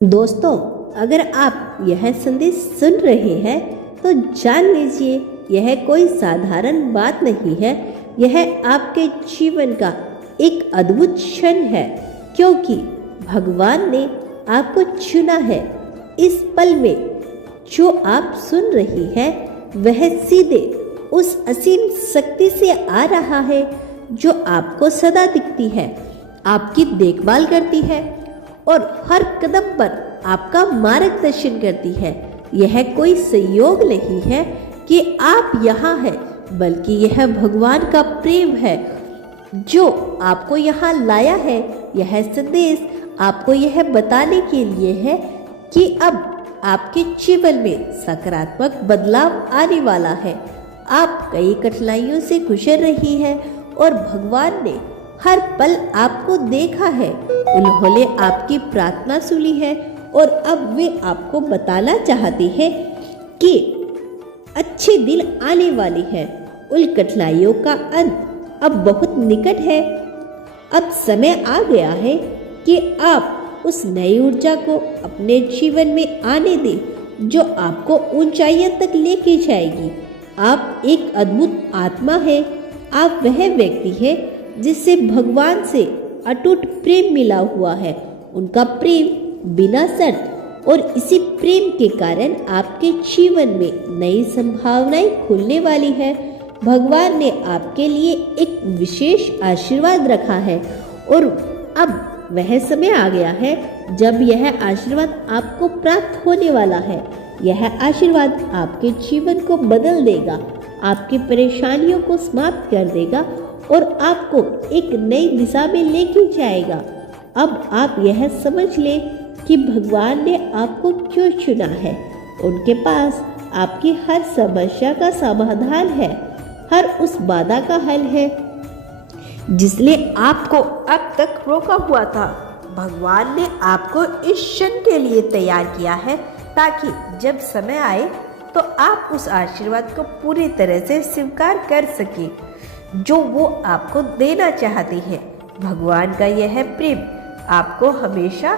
दोस्तों, अगर आप यह संदेश सुन रहे हैं तो जान लीजिए यह कोई साधारण बात नहीं है। यह आपके जीवन का एक अद्भुत क्षण है, क्योंकि भगवान ने आपको चुना है। इस पल में जो आप सुन रही हैं वह सीधे उस असीम शक्ति से आ रहा है जो आपको सदा दिखती है, आपकी देखभाल करती है और हर कदम पर आपका मार्गदर्शन करती है। यह कोई संयोग नहीं है कि आप यहाँ हैं, बल्कि यह भगवान का प्रेम है जो आपको यहाँ लाया है। यह संदेश आपको यह बताने के लिए है कि अब आपके जीवन में सकारात्मक बदलाव आने वाला है। आप कई कठिनाइयों से गुजर रही हैं और भगवान ने हर पल आपको देखा है। उन्होंने आपकी प्रार्थना सुनी है और अब वे आपको बताना चाहते हैं कि अच्छे दिन आने वाले हैं। उन कठिनाइयों का अंत अब बहुत निकट है। अब समय आ गया है कि आप उस नई ऊर्जा को अपने जीवन में आने दें जो आपको ऊंचाइयों तक लेके जाएगी। आप एक अद्भुत आत्मा है। आप वह व्यक्ति है जिससे भगवान से अटूट प्रेम मिला हुआ है। उनका प्रेम बिना शर्त, और इसी प्रेम के कारण आपके जीवन में नई संभावनाएं खुलने वाली है। भगवान ने आपके लिए एक विशेष आशीर्वाद रखा है और अब वह समय आ गया है जब यह आशीर्वाद आपको प्राप्त होने वाला है। यह आशीर्वाद आपके जीवन को बदल देगा, आपकी परेशानियों को समाप्त कर देगा और आपको एक नई दिशा में लेके जाएगा। अब आप यह समझ लें कि भगवान ने आपको क्यों चुना है। उनके पास आपकी हर समस्या का समाधान है, हर उस बाधा का हल है जिसने आपको अब तक रोका हुआ था। भगवान ने आपको इस क्षण के लिए तैयार किया है ताकि जब समय आए तो आप उस आशीर्वाद को पूरी तरह से स्वीकार कर सके जो वो आपको देना चाहते हैं। भगवान का यह प्रेम आपको हमेशा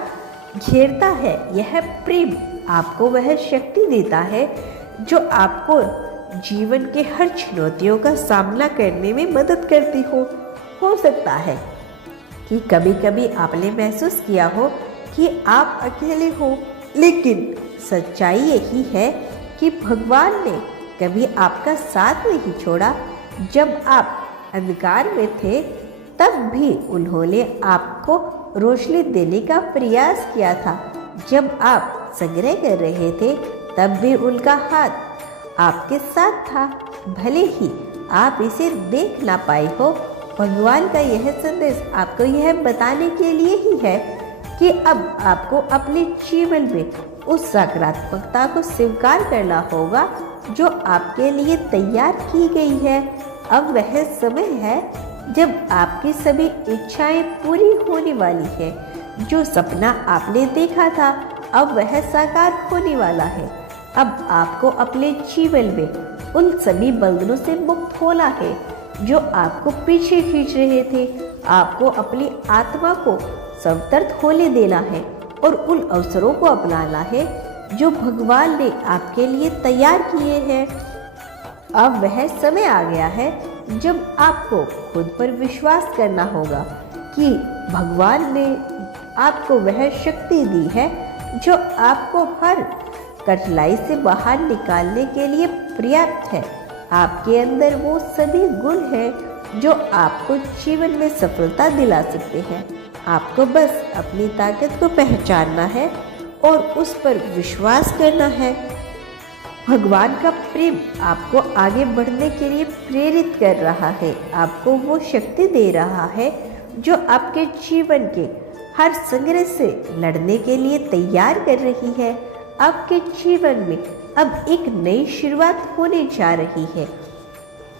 घेरता है। यह प्रेम आपको वह शक्ति देता है जो आपको जीवन के हर चुनौतियों का सामना करने में मदद करती हो सकता है कि कभी कभी आपने महसूस किया हो कि आप अकेले हो, लेकिन सच्चाई यही है कि भगवान ने कभी आपका साथ नहीं छोड़ा। जब आप अंधकार में थे तब भी उन्होंने आपको रोशनी देने का प्रयास किया था। जब आप संग्रह कर रहे थे तब भी उनका हाथ आपके साथ था, भले ही आप इसे देख ना पाए हो। भगवान का यह संदेश आपको यह बताने के लिए ही है कि अब आपको अपने जीवन में उस सकारात्मकता को स्वीकार करना होगा जो आपके लिए तैयार की गई है। अब वह समय है जब आपकी सभी इच्छाएं पूरी होने वाली है। जो सपना आपने देखा था अब वह साकार होने वाला है। अब आपको अपने जीवन में उन सभी बंधनों से मुक्त होना है जो आपको पीछे खींच रहे थे। आपको अपनी आत्मा को स्वतंत्र होने देना है और उन अवसरों को अपनाना है जो भगवान ने आपके लिए तैयार किए हैं। अब वह समय आ गया है जब आपको खुद पर विश्वास करना होगा कि भगवान ने आपको वह शक्ति दी है जो आपको हर कठिनाई से बाहर निकालने के लिए पर्याप्त है। आपके अंदर वो सभी गुण हैं जो आपको जीवन में सफलता दिला सकते हैं। आपको बस अपनी ताकत को पहचानना है और उस पर विश्वास करना है। भगवान का प्रेम आपको आगे बढ़ने के लिए प्रेरित कर रहा है, आपको वो शक्ति दे रहा है जो आपके जीवन के हर संघर्ष से लड़ने के लिए तैयार कर रही है। आपके जीवन में अब एक नई शुरुआत होने जा रही है।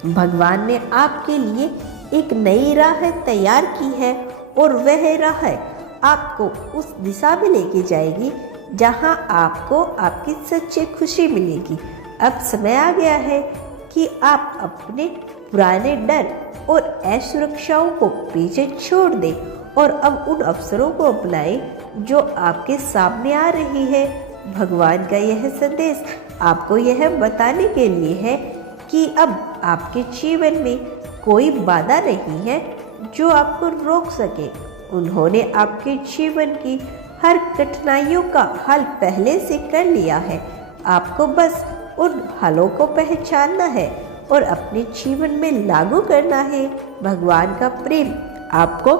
भगवान ने आपके लिए एक नई राह तैयार की है और वह राह आपको उस दिशा में लेके जाएगी जहां आपको आपकी सच्ची खुशी मिलेगी। अब समय आ गया है कि आप अपने पुराने डर और असुरक्षाओं को पीछे छोड़ दें और अब उन अवसरों को अपनाएं जो आपके सामने आ रही है। भगवान का यह संदेश आपको यह बताने के लिए है कि अब आपके जीवन में कोई बाधा नहीं है जो आपको रोक सके। उन्होंने आपके जीवन की हर कठिनाइयों का हल पहले से कर लिया है। आपको बस उन हलों को पहचानना है और अपने जीवन में लागू करना है। भगवान का प्रेम आपको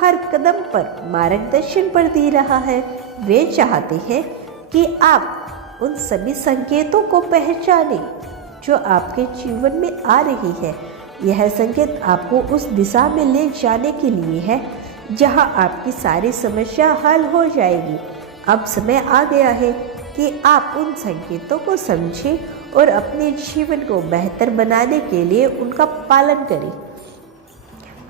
हर कदम पर मार्गदर्शन पर दे रहा है। वे चाहते हैं कि आप उन सभी संकेतों को पहचानें जो आपके जीवन में आ रही है। यह संकेत आपको उस दिशा में ले जाने के लिए है जहां आपकी सारी समस्या हल हो जाएगी। अब समय आ गया है कि आप उन संकेतों को समझें और अपने जीवन को बेहतर बनाने के लिए उनका पालन करें।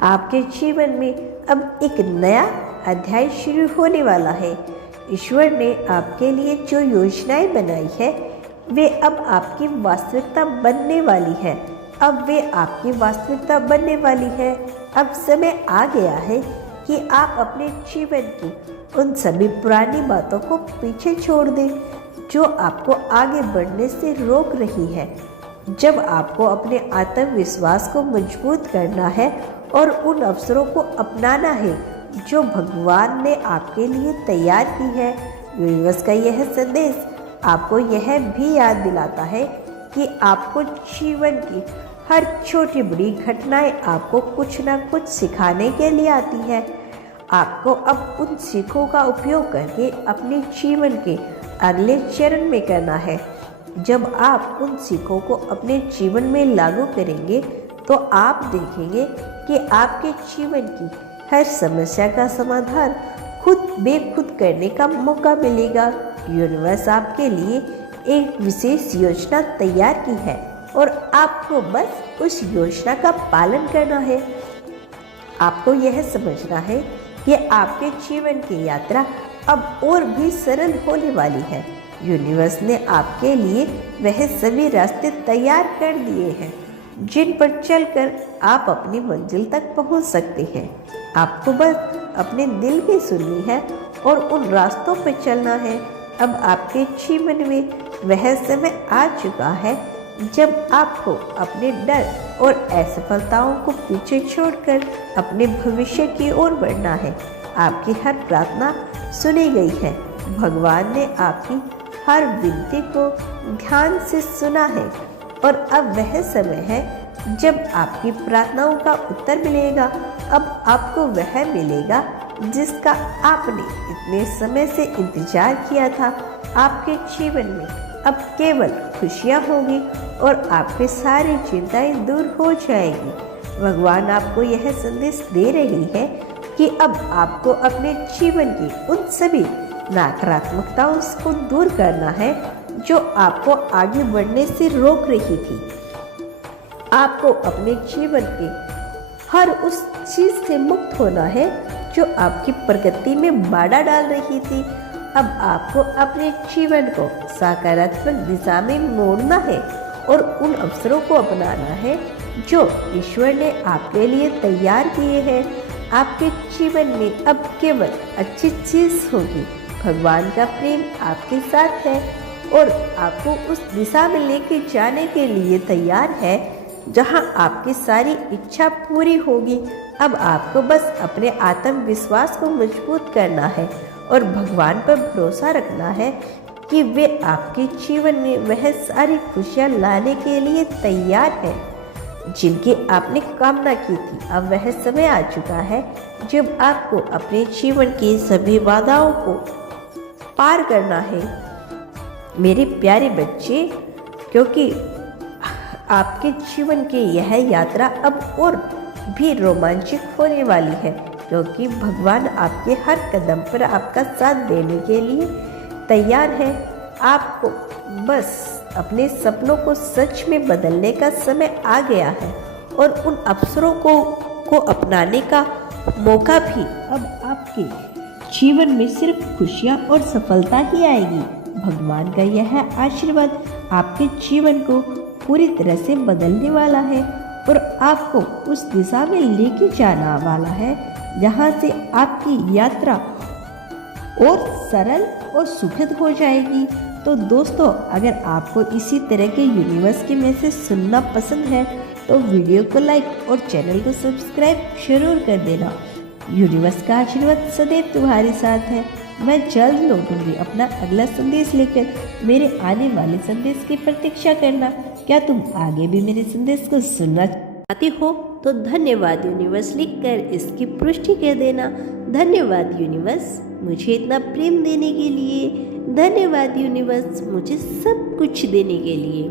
आपके जीवन में अब एक नया अध्याय शुरू होने वाला है। ईश्वर ने आपके लिए जो योजनाएं बनाई है वे अब आपकी वास्तविकता बनने वाली है। अब वे आपकी वास्तविकता बनने वाली है। अब समय आ गया है कि आप अपने जीवन की उन सभी पुरानी बातों को पीछे छोड़ दें जो आपको आगे बढ़ने से रोक रही है। जब आपको अपने आत्मविश्वास को मजबूत करना है और उन अवसरों को अपनाना है जो भगवान ने आपके लिए तैयार की है। यूनिवर्स का यह संदेश आपको यह भी याद दिलाता है कि आपको जीवन की हर छोटी बड़ी घटनाएं आपको कुछ ना कुछ सिखाने के लिए आती है। आपको अब उन सीखों का उपयोग करके अपने जीवन के अगले चरण में करना है। जब आप उन सीखों को अपने जीवन में लागू करेंगे तो आप देखेंगे कि आपके जीवन की हर समस्या का समाधान खुद बेखुद करने का मौका मिलेगा। यूनिवर्स आपके लिए एक विशेष योजना तैयार की है और आपको बस उस योजना का पालन करना है। आपको यह समझना है कि आपके जीवन की यात्रा अब और भी सरल होने वाली है। यूनिवर्स ने आपके लिए वह सभी रास्ते तैयार कर दिए हैं जिन पर चलकर आप अपनी मंजिल तक पहुंच सकते हैं। आपको बस अपने दिल की सुननी है और उन रास्तों पर चलना है। अब आपके जीवन में वह समय आ चुका है जब आपको अपने डर और असफलताओं को पीछे छोड़कर अपने भविष्य की ओर बढ़ना है। आपकी हर प्रार्थना सुनी गई है। भगवान ने आपकी हर विनती को ध्यान से सुना है और अब वह समय है जब आपकी प्रार्थनाओं का उत्तर मिलेगा। अब आपको वह मिलेगा जिसका आपने इतने समय से इंतजार किया था। आपके जीवन में अब केवल खुशियाँ होंगी और आपकी सारी चिंताएं दूर हो जाएगी। भगवान आपको यह संदेश दे रही है कि अब आपको अपने जीवन की उन सभी नकारात्मकताओं को दूर करना है जो आपको आगे बढ़ने से रोक रही थी। आपको अपने जीवन के हर उस चीज से मुक्त होना है जो आपकी प्रगति में बाधा डाल रही थी। अब आपको अपने जीवन को सकारात्मक दिशा में मोड़ना है और उन अवसरों को अपनाना है जो ईश्वर ने आपके लिए तैयार किए हैं। आपके जीवन में अब केवल अच्छी चीज होगी। भगवान का प्रेम आपके साथ है और आपको उस दिशा में लेके जाने के लिए तैयार है जहां आपकी सारी इच्छा पूरी होगी। अब आपको बस अपने आत्मविश्वास को मजबूत करना है और भगवान पर भरोसा रखना है कि वे आपके जीवन में वह सारी खुशियां लाने के लिए तैयार है जिनकी आपने कामना की थी। अब वह समय आ चुका है जब आपको अपने जीवन की सभी बाधाओं को पार करना है मेरे प्यारे बच्चे, क्योंकि आपके जीवन की यह यात्रा अब और भी रोमांचक होने वाली है, क्योंकि भगवान आपके हर कदम पर आपका साथ देने के लिए तैयार है। आपको बस अपने सपनों को सच में बदलने का समय आ गया है और उन अवसरों को अपनाने का मौका भी अब आपके जीवन में सिर्फ खुशियाँ और सफलता ही आएगी। भगवान का यह आशीर्वाद आपके जीवन को पूरी तरह से बदलने वाला है और आपको उस दिशा में लेके जाना वाला है जहाँ से आपकी यात्रा और सरल और सुखद हो जाएगी। तो दोस्तों, अगर आपको इसी तरह के यूनिवर्स के मैसेज सुनना पसंद है तो वीडियो को लाइक और चैनल को सब्सक्राइब जरूर कर देना। यूनिवर्स का आशीर्वाद सदैव तुम्हारे साथ है। मैं जल्द लौटूंगी अपना अगला संदेश लेकर। मेरे आने वाले संदेश की प्रतीक्षा करना। क्या तुम आगे भी मेरे संदेश को सुनना चाहते हो तो धन्यवाद यूनिवर्स लिखकर इसकी पुष्टि कर देना। धन्यवाद यूनिवर्स मुझे इतना प्रेम देने के लिए। धन्यवाद यूनिवर्स मुझे सब कुछ देने के लिए।